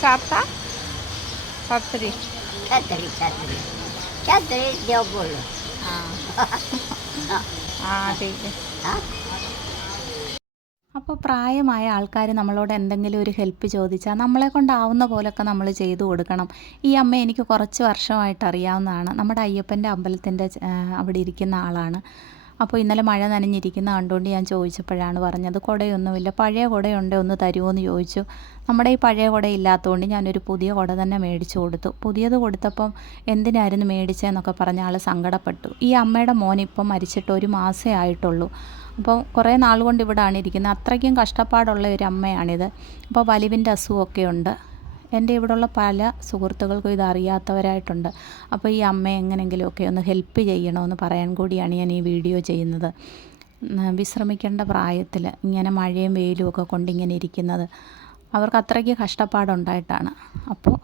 साता सातरी छतरी छतरी छतरी देव बोलो। हाँ हाँ ठीक है. हाँ അപ്പോൾ പ്രായമായ ആൾക്കാർ നമ്മളോട് എന്തെങ്കിലും ഒരു ഹെൽപ്പ് ചോദിച്ചാൽ നമ്മളെ കൊണ്ടാവുന്ന പോലൊക്കെ നമ്മൾ ചെയ്തു കൊടുക്കണം. ഈ അമ്മ എനിക്ക് കുറച്ച് വർഷമായിട്ട് അറിയാവുന്നതാണ്. നമ്മുടെ അയ്യപ്പൻ്റെ അമ്പലത്തിൻ്റെ അവിടെ ഇരിക്കുന്ന ആളാണ്. അപ്പോൾ ഇന്നലെ മഴ നനഞ്ഞിരിക്കുന്ന കണ്ടുകൊണ്ട് ഞാൻ ചോദിച്ചപ്പോഴാണ് പറഞ്ഞത് കുടയൊന്നുമില്ല, പഴയ കുടയുണ്ടോ ഒന്ന് തരുമോ എന്ന് ചോദിച്ചു. നമ്മുടെ ഈ പഴയ കുട ഇല്ലാത്തതുകൊണ്ട് ഞാനൊരു പുതിയ കുട തന്നെ മേടിച്ചു കൊടുത്തു. പുതിയത് കൊടുത്തപ്പം എന്തിനായിരുന്നു മേടിച്ചതെന്നൊക്കെ പറഞ്ഞ ആൾ സങ്കടപ്പെട്ടു. ഈ അമ്മയുടെ മോൻ ഇപ്പം മരിച്ചിട്ട് ഒരു മാസമേ ആയിട്ടുള്ളൂ. അപ്പോൾ കുറേ നാൾ കൊണ്ട് ഇവിടെയാണ് ഇരിക്കുന്നത്. അത്രയ്ക്കും കഷ്ടപ്പാടുള്ള ഒരു അമ്മയാണിത്. അപ്പോൾ വലിവിൻ്റെ അസുഖമൊക്കെ ഉണ്ട്. എൻ്റെ ഇവിടെയുള്ള പല സുഹൃത്തുക്കൾക്കും ഇത് അറിയാത്തവരായിട്ടുണ്ട്. അപ്പോൾ ഈ അമ്മയെ എങ്ങനെയെങ്കിലുമൊക്കെ ഒന്ന് ഹെൽപ്പ് ചെയ്യണമെന്ന് പറയാൻ കൂടിയാണ് ഞാൻ ഈ വീഡിയോ ചെയ്യുന്നത്. വിശ്രമിക്കേണ്ട പ്രായത്തിൽ ഇങ്ങനെ മഴയും വെയിലും ഒക്കെ കൊണ്ടിങ്ങനെ ഇരിക്കുന്നത് അവർക്ക് അത്രയ്ക്ക് കഷ്ടപ്പാടുണ്ടായിട്ടാണ്. അപ്പോൾ